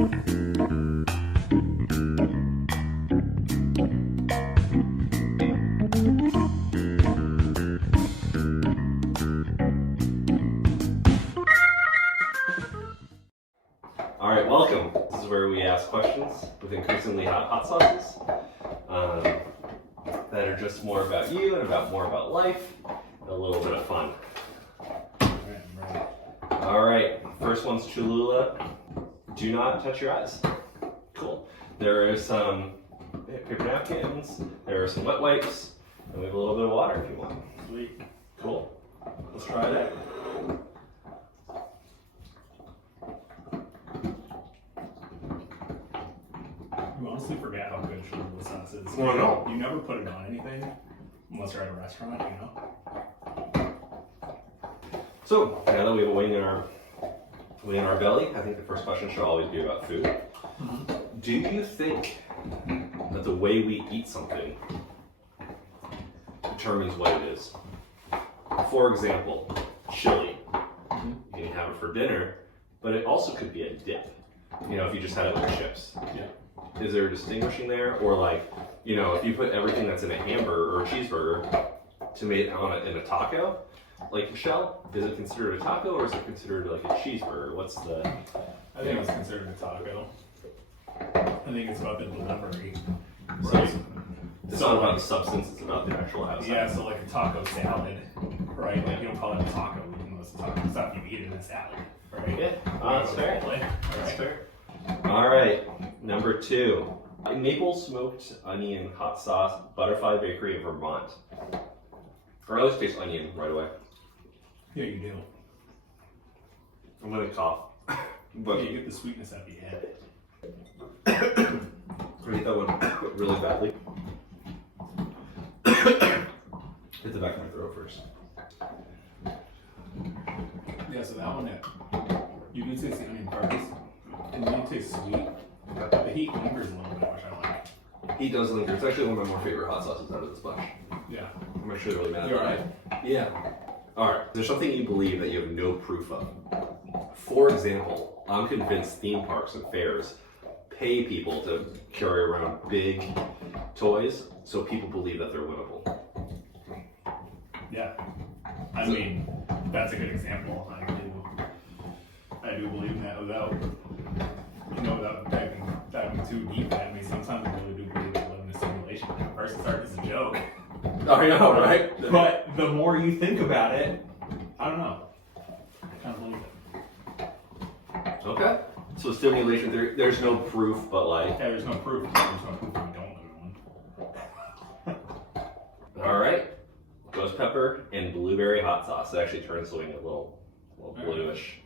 All right, welcome. This is where we ask questions with increasingly hot sauces that are just more about you and more about life, and a little bit of fun. All right, first one's Cholula. Do not touch your eyes. Cool. There are some paper napkins, there are some wet wipes, and we have a little bit of water if you want. Sweet. Cool. Let's try that. You honestly forget how good Cholula sauce is. Well, no. You never put it on anything unless you're at a restaurant, you know? So, now that we have a wing in our belly, I think the first question should always be about food. Mm-hmm. Do you think that the way we eat something determines what it is? For example, chili. Mm-hmm. You can have it for dinner, but it also could be a dip. You know, if you just had it with chips. Yeah. Is there a distinguishing there? Or like, you know, if you put everything that's in a hamburger or a cheeseburger in a taco, like shell, is it considered a taco or is it considered like a cheeseburger? What's the... I think it's considered a taco. I think it's about the delivery. Right. It's not about the substance, it's about the actual outside. Yeah, so like a taco salad, right? Like you don't call it a taco, even though it's a taco. It's not you eat it in a salad, right? Yeah, that's fair. Right. That's fair. All right, number 2. Maple smoked onion hot sauce, Butterfly Bakery in Vermont. I always taste onion right away. Yeah, you do. I'm gonna cough. But Yeah, you get the sweetness at the end. I hate that one really badly. Hit the back of my throat first. Yeah, so that one, you can taste the onion first, and then it tastes sweet. The heat lingers a little bit, which I like. Heat does linger. It's actually one of my more favorite hot sauces out of this bunch. Yeah. I'm actually really mad at You that. alright? Yeah. Alright, there's something you believe that you have no proof of. For example, I'm convinced theme parks and fairs pay people to carry around big toys so people believe that they're winnable. Yeah. I mean, that's a good example. I do believe in that without diving too deep. I mean, sometimes I really do believe we live in a simulation. At first it started as a joke. I know, right? But the more you think about it, I don't know. I kind of believe it. Okay. So stimulation theory, there's no proof, but like... Yeah, there's no proof. There's no proof we don't live in one. Alright. Ghost pepper and blueberry hot sauce. It actually turns the wing a little bluish.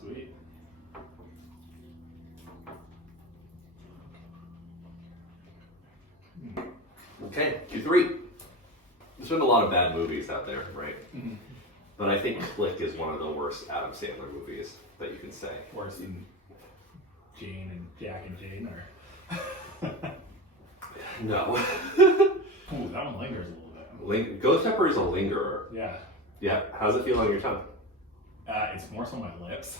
Sweet. Okay, 2-3. There's been a lot of bad movies out there, right? Mm-hmm. But I think Click is one of the worst Adam Sandler movies that you can say. Worse than Jane and Jack and Jane, or? No. Ooh, that one lingers a little bit. Ghost pepper is a lingerer. Yeah. Yeah. How's it feel on your tongue? It's more so my lips.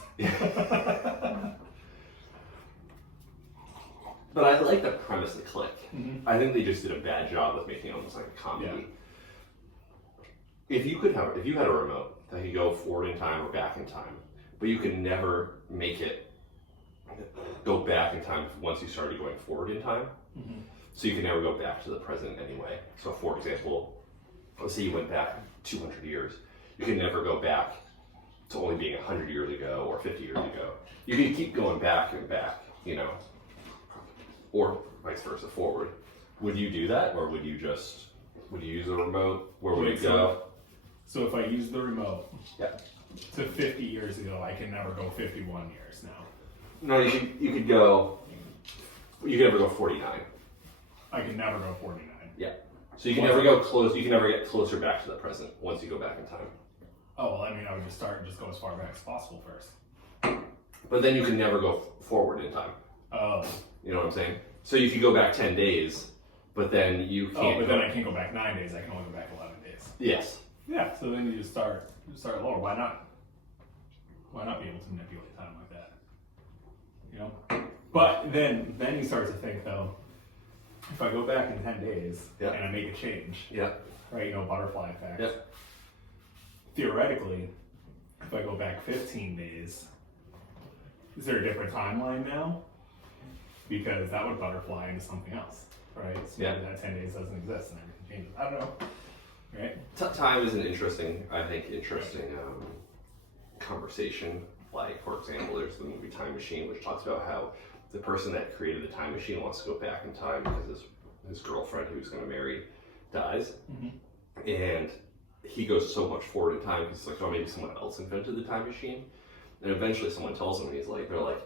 But I like the premise of Click. Mm-hmm. I think they just did a bad job of making it almost like a comedy. Yeah. If you had a remote that could go forward in time or back in time, but you could never make it go back in time once you started going forward in time, Mm-hmm. so you can never go back to the present anyway. So for example, let's say you went back 200 years, you can never go back to only being 100 years ago or 50 years ago. You can keep going back and back, you know, or vice versa forward. Would you do that, or would you use a remote? Where would it go? So if I use the remote Yeah. to 50 years ago, I can never go 51 years now. No, you could never go 49. I can never go 49. Yeah. So you can never go close. You can never get closer back to the present once you go back in time. Oh well, I mean, I would just start and just go as far back as possible first. But then you can never go forward in time. Oh. You know what I'm saying? So you could go back 10 days, but then you can't. Oh, but then I can't go back 9 days. I can only go back 11 days. Yes. Yeah. So then you just start lower. Why not? Why not be able to manipulate time like that? you know. But then you start to think though, if I go back in 10 days Yeah. and I make a change, Yeah. right? You know, butterfly effect. Yeah. Theoretically, if I go back 15 days, is there a different timeline now? Because that would butterfly into something else, right? So maybe that 10 days doesn't exist and everything changes. I don't know, right? Time is an interesting conversation. Like, for example, there's the movie Time Machine, which talks about how the person that created the time machine wants to go back in time because his girlfriend who he's going to marry dies. Mm-hmm. And he goes so much forward in time because he's like, oh, maybe someone else invented the time machine. And eventually someone tells him, and they're like,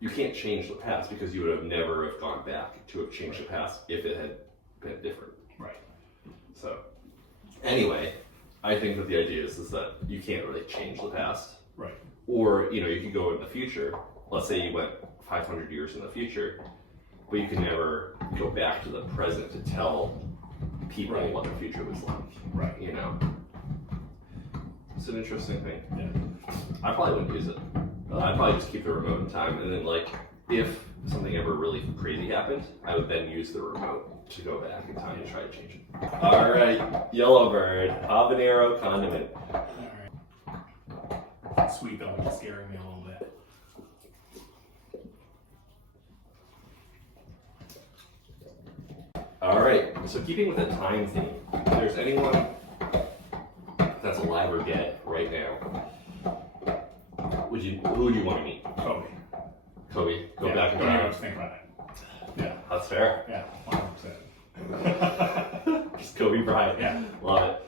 you can't change the past because you would have never have gone back to have changed the past if it had been different. Right. So, anyway, I think that the idea is that you can't really change the past. Right. Or, you could go in the future. Let's say you went 500 years in the future, but you can never go back to the present to tell people Right. what the future was like. Right. It's an interesting thing. Yeah. I probably wouldn't use it. I'd probably just keep the remote in time, and then if something ever really crazy happened, I would then use the remote to go back in time and try to change it. All right, Yellowbird, habanero condiment. Alright. Sweet though, it's scaring me a little bit. All right, so keeping with the time theme, if there's anyone that's alive or dead right now, who would you want to meet? Kobe. Kobe, go Yeah, back in don't even time. have to think about it. Yeah. That's fair. Yeah, 100%. Just Kobe Bryant. Yeah. Love it.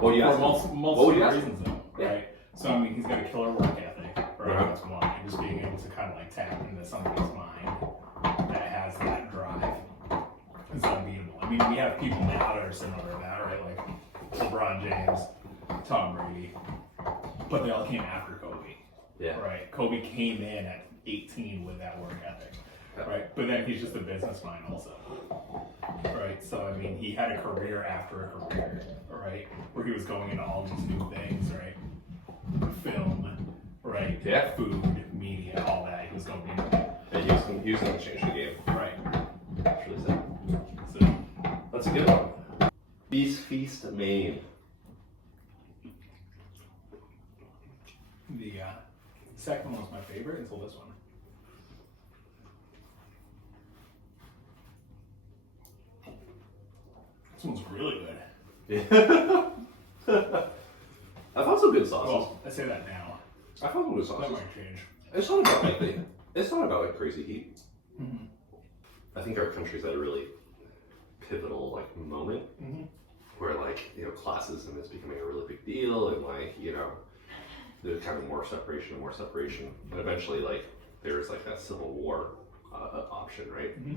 What do you For ask? multiple you ask reasons though, Yeah. right? So I mean, he's got a killer work ethic, right? Uh-huh. That's one. And just being able to kind of tap into somebody's mind that has that drive is unbeatable. I mean, we have people now that are similar to that, right? Like LeBron James, Tom Brady, but they all came after Kobe. Yeah. Right. Kobe came in at 18 with that work ethic. Yeah. Right. But then he's just a business mind also. Right. So I mean he had a career after a career, right? Where he was going into all these new things, right? Film, right? Yeah. Food, media, all that. He was going into. And he was going to change the game. Right. That's really sad. So That's a good one. Beast Feast Maine. the second one was my favorite until this one. This one's really good. Yeah. I found some good sauces. Well, I say that now. I found some good That sauces. might change. It's not about crazy heat. Mm-hmm. I think our country's at a really pivotal moment Mm-hmm. where classism is becoming a really big deal, and there's kind of more separation and more separation, and eventually there's that civil war option, right? Mm-hmm.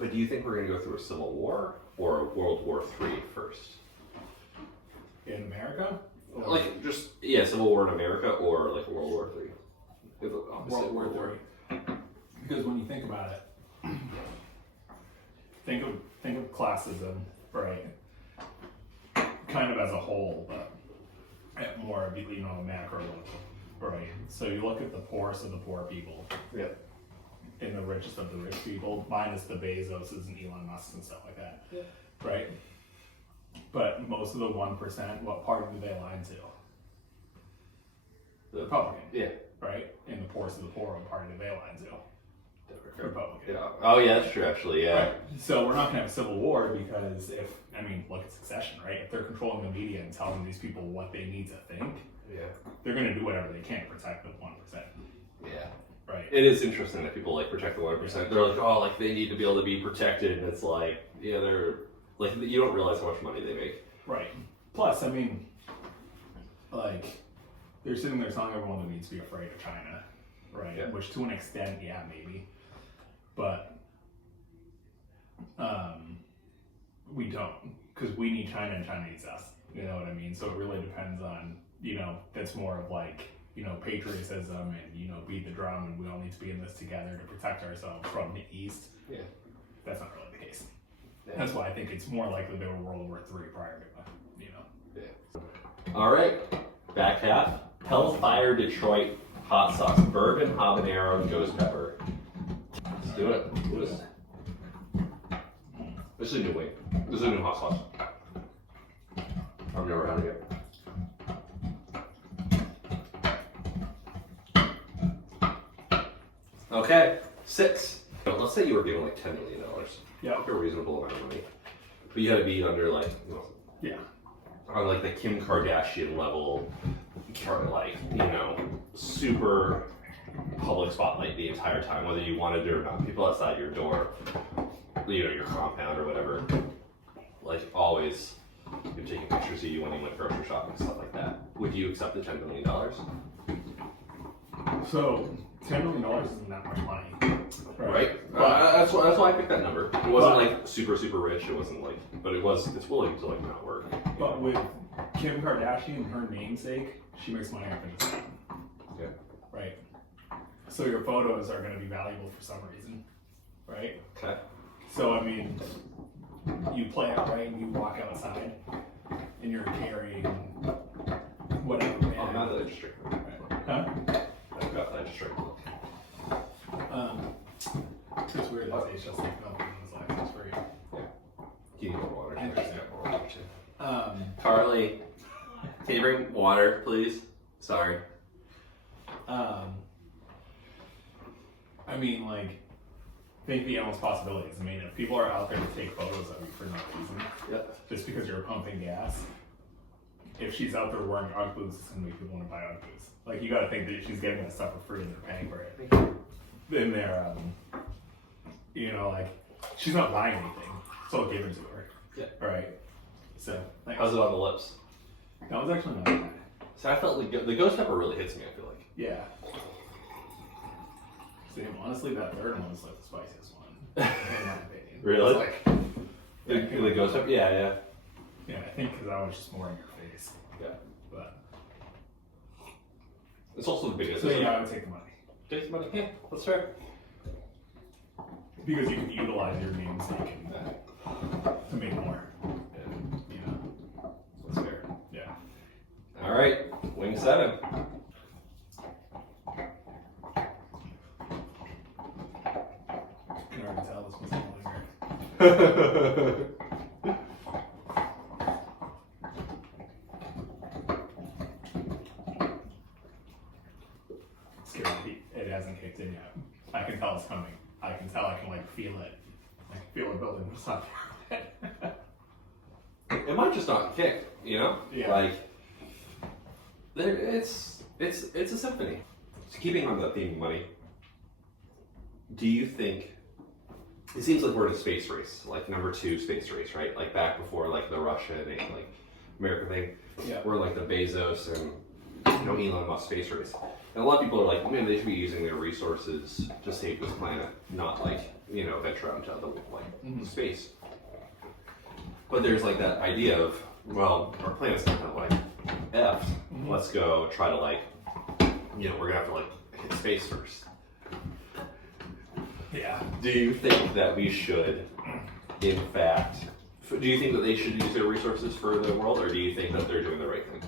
But do you think we're going to go through a civil war or a World War III first? In America? Civil war in America or World War III. World War III. Because when you think about it, think of classism, right? Kind of as a whole, but at more of a macro level, right? So you look at the poorest of the poor people, Yeah. and the richest of the rich people, minus the Bezoses and Elon Musk and stuff like that, Yeah. right? But most of the 1%, what party do they align to? The Republican. Yeah. Right? And the poorest of the poor, what party do they align to? Republican. Yeah. Oh yeah, that's true actually. Yeah. Right. So we're not going to have a civil war because look at Succession, right? If they're controlling the media and telling these people what they need to think, Yeah. they're going to do whatever they can to protect the 1%. Yeah. Right. It is interesting that people protect the 1%. They're they need to be able to be protected, and it's they're you don't realize how much money they make. Right. Plus, they're sitting there telling everyone they need to be afraid of China, right? Yeah. Which to an extent, yeah, maybe. But we don't, because we need China and China needs us. You know what I mean? So it really depends on, that's more of patriotism and, beat the drum, and we all need to be in this together to protect ourselves from the East. Yeah. That's not really the case. Yeah. That's why I think it's more likely there were World War III prior to, Yeah. All right. Back half. Hellfire Detroit hot sauce, bourbon, habanero, ghost pepper. Let's do it. What is this? This is a new wing. This is a new hot sauce. I've never had it yet. Okay, 6. Let's say you were given like $10 million. Yeah. Like a reasonable amount of money. But you had to be under like, you know, Yeah. on like the Kim Kardashian level, like, you know, super public spotlight the entire time, whether you wanted it or not. People outside your door, you know, your compound or whatever, like always you're taking pictures of you when you went grocery shopping, stuff like that. Would you accept the $10 million? So $10 million isn't that much money, Right. That's why I picked that number. It wasn't like super rich. It wasn't like, but it's willing to like not work. But with Kim Kardashian, her namesake, she makes money off of this. Yeah. Right. So your photos are going to be valuable for some reason, right? Okay. So I mean, you play it right, and you walk outside, and you're carrying whatever. Oh, not that I just drink. Huh? I've got that I just drink. It's weird that they just like nothing in his life. It's very. Yeah. You need more water. I understand. More water too. Carly, can you bring water, please? Sorry. I mean, like, think the endless possibilities. I mean, if people are out there to take photos of you for no reason, just because you're pumping gas, if she's out there wearing Ugg boots, it's gonna make people want to buy Ugg boots. Like, you gotta think that she's getting that stuff for free and they're paying for it. Then they're, you know, like, she's not buying anything. It's all given to her. Yeah. Right. So, thanks. How's it on the lips? That was actually not bad. So I felt like the ghost pepper really hits me. I feel like. Yeah. See, honestly, that third one was like the spiciest one, in my opinion. Really? It's like, The ghost pepper. Yeah. yeah, I think because I was just more in your face. Yeah. But It's also the biggest. so yeah, I would take the money Take the money. Yeah, that's fair. because you can utilize your namesake and to make more. Yeah, You know. that's fair. Yeah. All right, wing 7. You can already tell this was a winger. It hasn't kicked in yet. I can tell it's coming. I can tell. I can like feel it. I can feel it building. What's up? It might just not kick, you know? Yeah. Like, it's a symphony. So keeping on the theme of money, do you think, it seems like we're in a space race, like number 2 space race, right? Like back before like the Russia and like America thing, Yeah. we're like the Bezos and Elon Musk space race. And a lot of people are like, man, they should be using their resources to save this planet, not like, you know, venture out into other like space. But there's like that idea of, well, our planet's kind of like effed. Let's go try to like, you know, we're gonna have to like hit space first. Yeah. Do you think that we should, in fact, do you think that they should use their resources for the world, or do you think that they're doing the right thing?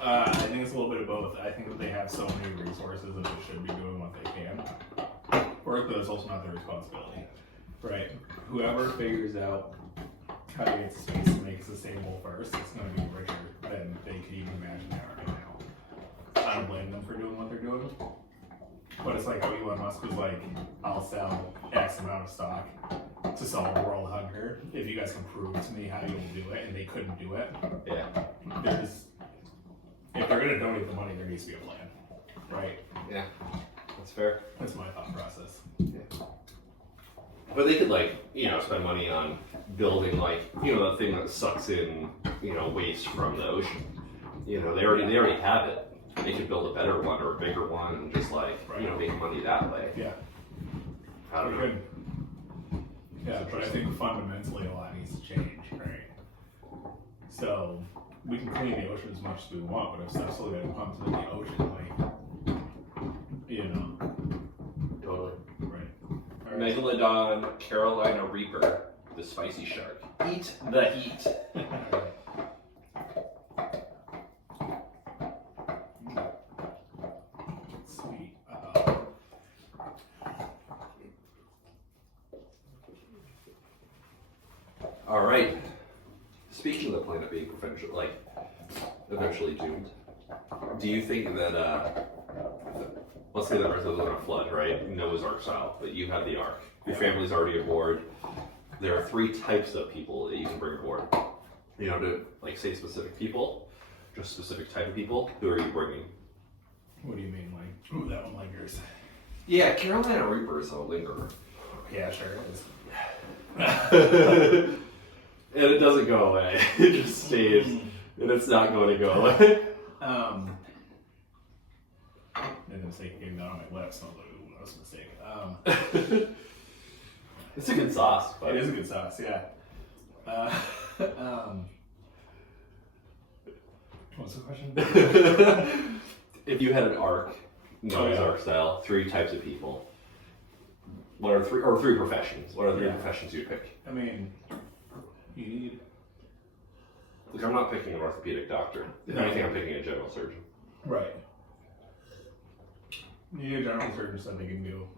I think it's a little bit of both. I think that they have so many resources that they should be doing what they can. Or that it's also not their responsibility. Right? Whoever figures out how to get to space and make it sustainable first, it's going to be richer than they could even imagine they are right now. I don't blame them for doing what they're doing. But it's like how Elon Musk was like, I'll sell X amount of stock to solve world hunger if you guys can prove to me how you'll do it, and they couldn't do it. Yeah. If they're going to donate the money, there needs to be a plan, right? Yeah. That's fair. That's my thought process. Yeah. But they could like, you know, spend money on building like, you know, the thing that sucks in, you know, waste from the ocean. You know, they already have it. They could build a better one or a bigger one and just like, you know, make money that way. Yeah. I don't know. Good. Yeah, but I think fundamentally a lot needs to change, right? So we can clean the ocean as much as we want, but if stuff's still getting pumped into the ocean, like, you know. Totally. Right. All right. Megalodon Carolina Reaper, the spicy shark. Eat the heat. Sweet. All right. Speaking of the planet being eventually doomed, do you think that let's say the Earth was on a flood, right? Noah's Ark style, but you have the Ark. Your family's already aboard. There are 3 types of people that you can bring aboard. You know, to say specific people, just specific type of people. Who are you bringing? What do you mean, like? Ooh, that one lingers. Yeah, Carolina Reaper is a lingerer. Yeah, sure it is. And it doesn't go away. It just stays, and it's not going to go away. Made a mistake getting that on my lips. That was a mistake. It's a good sauce, but It is a good sauce, yeah. What's the question? if you had an arc, Noah's yeah. Ark style, 3 types of people. What are 3 professions? What are 3 Yeah. professions you'd pick? I mean, you need. Look, I'm not picking an orthopedic doctor. If No. anything, I'm picking a general surgeon. Right. You need a general surgeon so they can do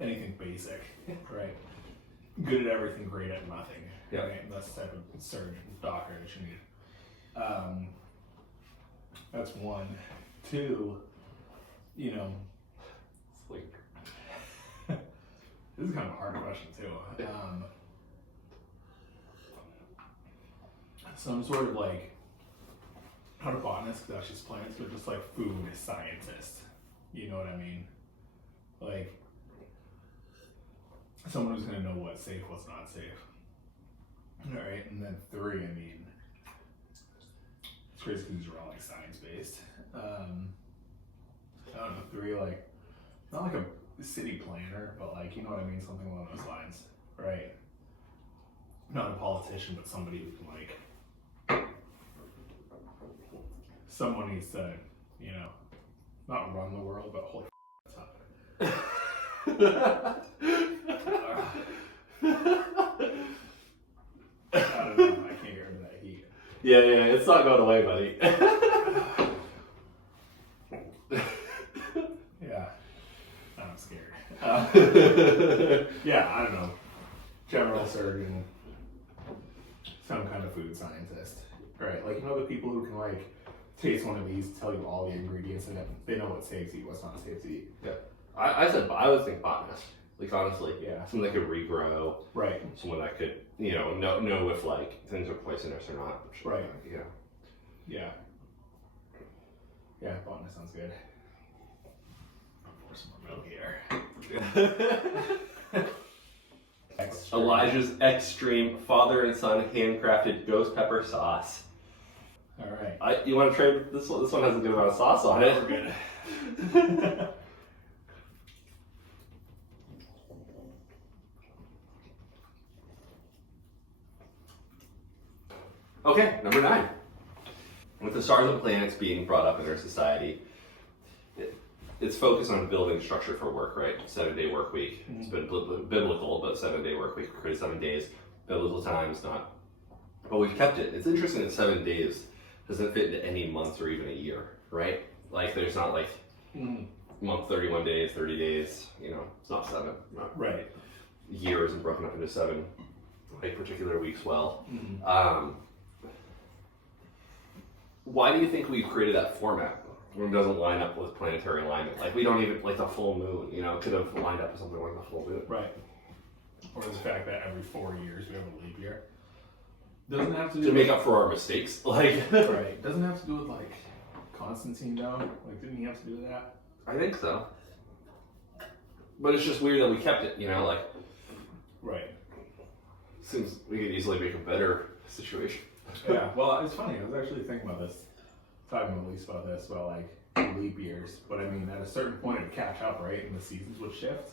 anything basic, right? Good at everything, great at nothing. Yeah. Right? That's the type of surgeon, doctor that you need. That's 1. 2, you know, It's like, this is kind of a hard question too. Some sort of not a botanist because that's just plants, but just like food scientist. You know what I mean? Like someone who's gonna know what's safe, what's not safe. All right, and then 3. I mean, it's crazy because these are all science based. I don't know, 3 not like a city planner, but you know what I mean, something along those lines, right? Not a politician, but somebody who can someone needs to, not run the world, but holy that's not I don't know, I can't get rid of that heat. yeah, it's not going away, buddy. Yeah, I'm scared. Yeah, I don't know. General surgeon, some kind of food scientist, right? The people who can taste one of these, tell you all the ingredients in it. They know what's safe to eat, what's not safe to eat. Yeah, I would think botanist. Honestly, Yeah. someone that could regrow. Right. Someone that could, know if things are poisonous or not. Right. Yeah. Yeah. Yeah, botanist sounds good. Pour some more milk here. Elijah's extreme father and son handcrafted ghost pepper sauce. All right. You want to trade this one? This one has a good amount of sauce on it. We're good. Okay, number 9. With the stars and planets being brought up in our society, it's focused on building structure for work, right? 7-day work week. It's been biblical, but 7-day work week, created 7 days. Biblical times, not. But we've kept it. It's interesting that 7 days doesn't fit into any month or even a year, right? There's not month 31 days, 30 days. It's not 7. Not Right. years and broken up into 7 particular weeks. Well, why do you think we created that format when it doesn't line up with planetary alignment? We don't even the full moon. Could have lined up with something like the full moon. Right. Or the fact that every 4 years we have a leap year. Doesn't have to do To make up for our mistakes, right. Doesn't have to do with Constantine though. Didn't he have to do that? I think so. But it's just weird that we kept it. Right. Seems we could easily make a better situation. Yeah. Well, it's funny. I was actually thinking about this, talking with Elise about this, about leap years. But I mean, at a certain point, it would catch up, right? And the seasons would shift.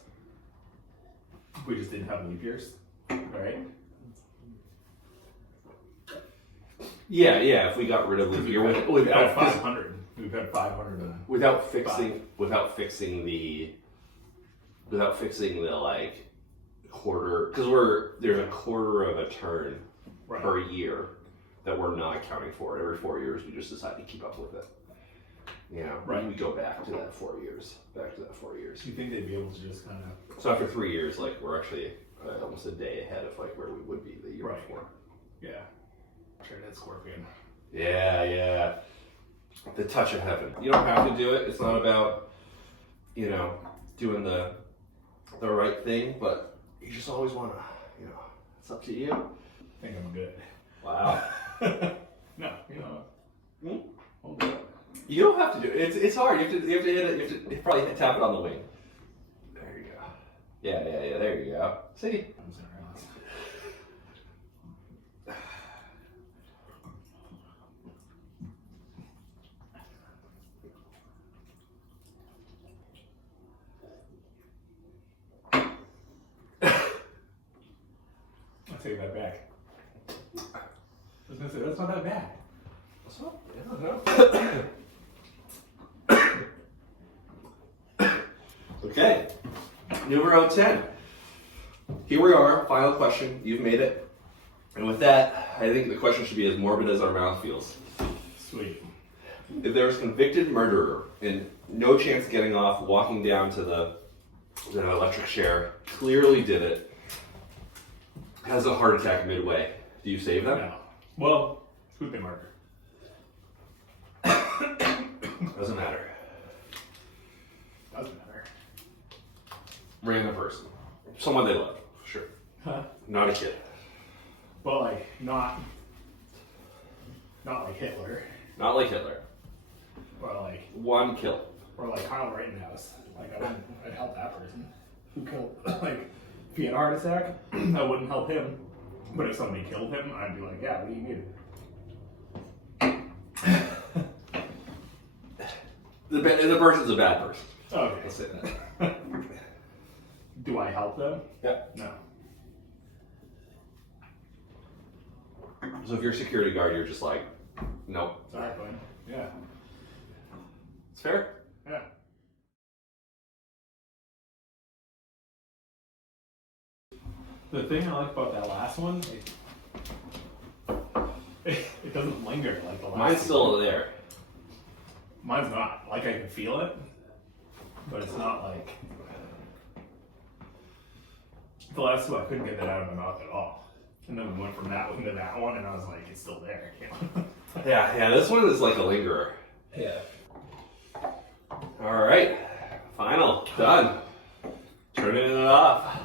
If we just didn't have leap years, right? Yeah. If we got rid of leap year We've had 500. We've had 500 without fixing the quarter, because there's a quarter of a turn right. per year that we're not accounting for. Every 4 years, we just decide to keep up with it. Right. We go back to that 4 years. Do you think they'd be able to just kind of? So after 3 years, we're actually almost a day ahead of like where we would be the year Right. before. Yeah. Sure, that's Scorpion. Yeah. The touch of heaven. You don't have to do it. It's not about, doing the right thing, but you just always want to, it's up to you. I think I'm good. Wow. No, I'll do it. You don't have to do it. It's hard. You have to hit it. You have to probably tap it on the wing. There you go. Yeah. There you go. See? I'm sorry. I'll take that back. I was gonna say, that's not that bad. What's up? I don't know. Okay. Numero 10. Here we are. Final question. You've made it. And with that, I think the question should be as morbid as our mouth feels. Sweet. If there was a convicted murderer and no chance of getting off, walking down to the electric chair, clearly did it, has a heart attack midway, do you save them? No. Well, who'd they murder? Doesn't matter. Doesn't matter. Random person. Someone they love. Sure. Huh? Not a kid. But like, not like Hitler. Not like Hitler. Or like One kill. Kyle Rittenhouse. Like, I'd help that person. Who killed, like, if he had a heart attack, I wouldn't help him. But if somebody killed him, I'd be like, yeah, what do you need? The person's a bad person. Okay. Let's say that. Do I help them? Yeah. No. So if you're a security guard, you're just like, nope. Sorry, bud. Yeah. It's fair. Yeah. The thing I like about that last one, it doesn't linger like the last Mine's two. still there. Mine's not. Like, I can feel it, but it's not like... The last two, I couldn't get that out of my mouth at all. And then we went from that one to that one, and I was like, it's still there. Yeah, this one is like a lingerer. Yeah. All right, final, done. Turning it off.